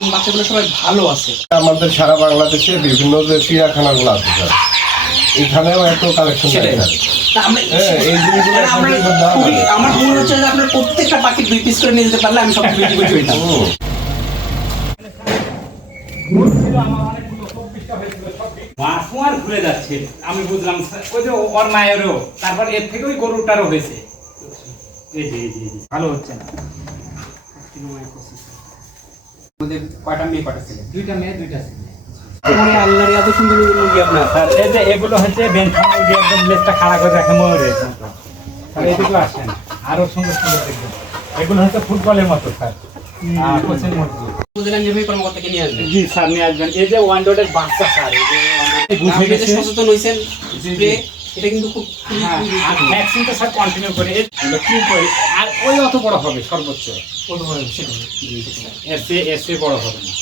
বাচ্চাগুলো সবাই ভালো আছে। আমাদের সারা বাংলাদেশে বিভিন্ন যে চিড়িয়াখানাগুলো আছে স্যার, এখানেও এত কালেকশন আমার মনে হচ্ছে যে আপনার প্রত্যেকটা পাখি 2 পিস করে নিয়ে যেতে পারলে আমি সব বিক্রি করে দিতাম। ঘুরে যাচ্ছে আমি বুঝলাম ওই যে ওর মায়েরও, তারপর এর থেকে ওই গরুটারও হয়েছে। ভালো হচ্ছে না। কয়টা মেয়ে কয়টা ছেলে? 2টা মেয়ে 2টা ছেলে। আল্লাহর এত সুন্দর মুরগি আপনার। স্যার এই যে এগুলো হচ্ছে বেনফান মুরগি, একদম লেজটা খাড়া করে রাখে ময়ূরের মতো। স্যার এগুলো আসেন আরো সুন্দর সুন্দর দেখবেন। এগুলো হচ্ছে ফুটবলের মতো স্যার। কোচিং মুরগি বুঝলেন যে ভাই কর্মকর্তা থেকে নিয়ে আসবেন। জি স্যার নিয়ে আসবেন। এই যে ওয়ান ডটের বাচ্চা স্যার, এই যে আপনি যে সচেতন হইছেন স্প্রে, এটা কিন্তু খুব ভ্যাকসিন তো স্যার কন্টিনিউ করে কি করে, আর ওই অত বড় হবে সর্বোচ্চ, কত বড় সেটা এর চেয়ে বড় হবে না।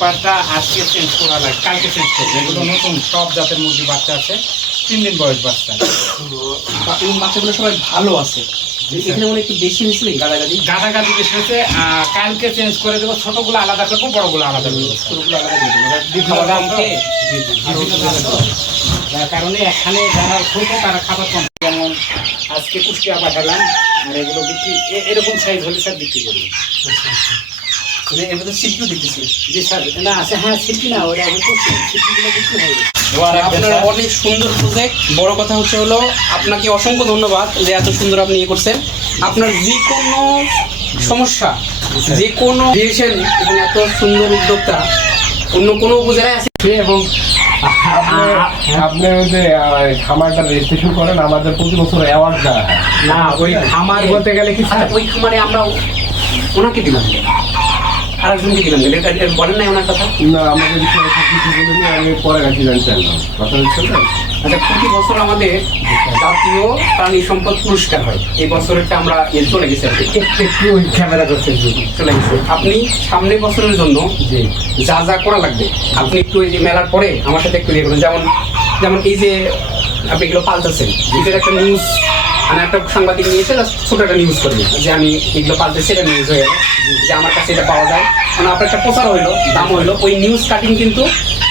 পাঁচটা আজকে চেঞ্জ করা লাগে, কালকে চেঞ্জ করবে। এগুলো নতুন সব জাতের মুরগি বাচ্চা আছে, 3 দিন বয়স বাচ্চা। বাচ্চাগুলো সবাই ভালো আছে। এখানে মনে একটু বেশি হয়েছে গাদাগাদি বেশি হচ্ছে। কালকে চেঞ্জ করে দেবো, ছোটগুলো আলাদা করবো, বড়গুলো আলাদা করবো। ছোটগুলো আলাদা দিয়ে দেবো, যার কারণে এখানে যারা ছোট তারা খাবার কম। যেমন আজকে কুষ্টিয়া পাঠালাম, আর এগুলো বিক্রি এরকম সাইজ হলে স্যার বিক্রি করি। এর মধ্যে সিল্কিও দেখতেছি। জি স্যার, না আছে, হ্যাঁ সিল্কি না, ওটা এখন করছি, সিল্কিগুলো বিক্রি হবে। আপনার অনেক সুন্দর প্রজেক্ট। বড় কথা হচ্ছে হলো আপনাকে অসংখ্য ধন্যবাদ যে এত সুন্দর আপনি ইয়ে করছেন। আপনার যে কোনো সমস্যা, যে কোনো ডিসিশন এবং এত সুন্দর উদ্যোক্তা অন্য কোনো উপজেলায় আছে। এবং আপনি ওই যে খামারটা রেজিস্ট্রেশন করেন, আমাদের প্রতি বছর অ্যাওয়ার্ড দেওয়া হয়। না ওই খামার বলতে গেলে কি স্যার, ওই খামারে আমরা ওনাকে দিলাম, আর একজনকে দিলাম, বলেন না ওনার কথা। না, আমাদের বিষয়ে সব কিছু বলিনি, আমি পরে কাছে জানতে পারলাম কথা হচ্ছে না। আচ্ছা, প্রতি বছর আমাদের জাতীয় প্রাণী সম্পদ পুরস্কার হয়। এই বছরটা আমরা চলে গেছি আর কি। একটু ওই ক্যামেরা করছে, চলে গেছে। আপনি সামনের বছরের জন্য যা যা করা লাগবে আপনি একটু এই যে মেলার পরে আমার সাথে একটু ইয়ে করুন। যেমন এই যে আপনি এগুলো পাল্টাচ্ছেন, এটার একটা নিউজ, মানে একটা সাংবাদিক নিয়ে এসে ছোট একটা নিউজ করবেন যে আমি এগুলো পাল্টেছি, এটা নিউজ হয়ে গেল যে আমার কাছে এটা পাওয়া যায়, মানে আপনার একটা প্রচার হইলো, দাম হইলো। ওই নিউজ কাটিং কিন্তু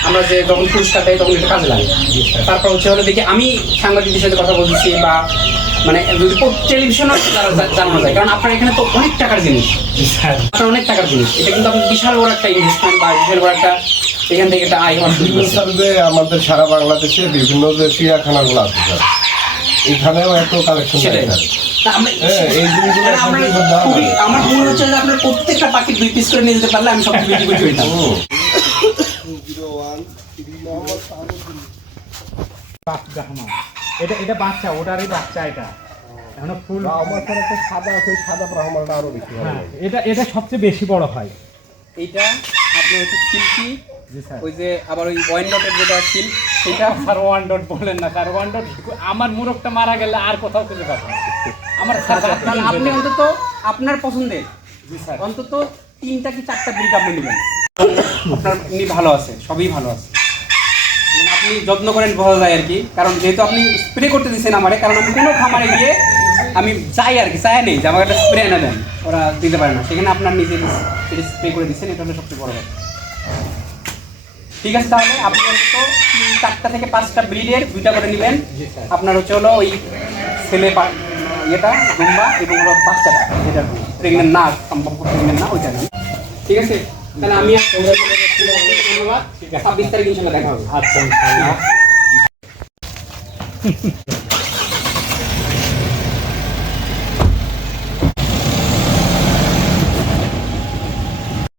আমরা যে যখন পুরস্কার দেয় তখন এটা কাজে লাগে। তারপর হচ্ছে হলো দেখি আমি সাংবাদিকদের সাথে কথা বলছি, বা মানে যদি টেলিভিশনও জানানো যায়, কারণ আপনার এখানে তো অনেক টাকার জিনিস, আপনার অনেক টাকার জিনিস, এটা কিন্তু আপনার বিশাল বড় একটা ইনভেস্টমেন্ট বা বিশাল বড় একটা এখান থেকে একটা আয় হওয়ার সুযোগ আছে। স্যার যে আমাদের সারা বাংলাদেশে বিভিন্ন যে চিড়িয়াখানাগুলো আছে স্যার, এখানেও এত কালেকশন আমার মনে হচ্ছে যে আপনার প্রত্যেকটা পাখি 2 পিস করে নিয়ে যেতে পারলে আমি সব বিক্রি করে দিতাম। এটা বাচ্চা, ওটারই বাচ্চা। এটা এখন ফুল আমার স্যার একটা সাদা আছে, সাদা ব্রাহ্মণটা আরো বেশি ভালো। এটা সবচেয়ে বেশি বড় হয়। এইটা আপনার হচ্ছে সিল্কি, ওই যে আবার ওই ওয়ান ডটের যেটা সিল্ক, সেটা স্যার ওয়ান ডট বলেন না স্যার, ওয়ান ডট আমার মুরগটা মারা গেলে আর কোথাও খুঁজে পাবেন আমার স্যার। আপনি অন্তত আপনার পছন্দের অন্তত 3টা কি 4টা ব্রিড আপনি নেবেন, আপনার এমনি ভালো আছে, সবই ভালো আছে। আপনি যত্ন করেন বোঝা যায় আর কি, কারণ যেহেতু আপনি স্প্রে করতে দিচ্ছেন আমারে, কারণ আমি কোনো খামারে গিয়ে আমি চাই আর কি, চাই নেই যে আমাকে একটা স্প্রে এনে দেন, ওরা দিতে পারে না, সেখানে আপনার নিজে স্প্রে করে দিচ্ছেন, এটা হলো সবচেয়ে বড় কথা। ঠিক আছে, তাহলে আপনি অন্তত 4টা থেকে 5টা ব্রিডের 2টা করে নেবেন। আপনার হচ্ছে হলো ওই ছেলে ইয়েটা দুম্বা এবং হলো বাচ্চাটা, যেটা প্রেগনেন্ট না, সম্ভব প্রেগনেন্ট না, ওইটা নেন। ঠিক আছে, তাহলে আমি ধন্যবাদ। 26 তারিখ ইনশাল্লাহ দেখা হবে। আচ্ছা।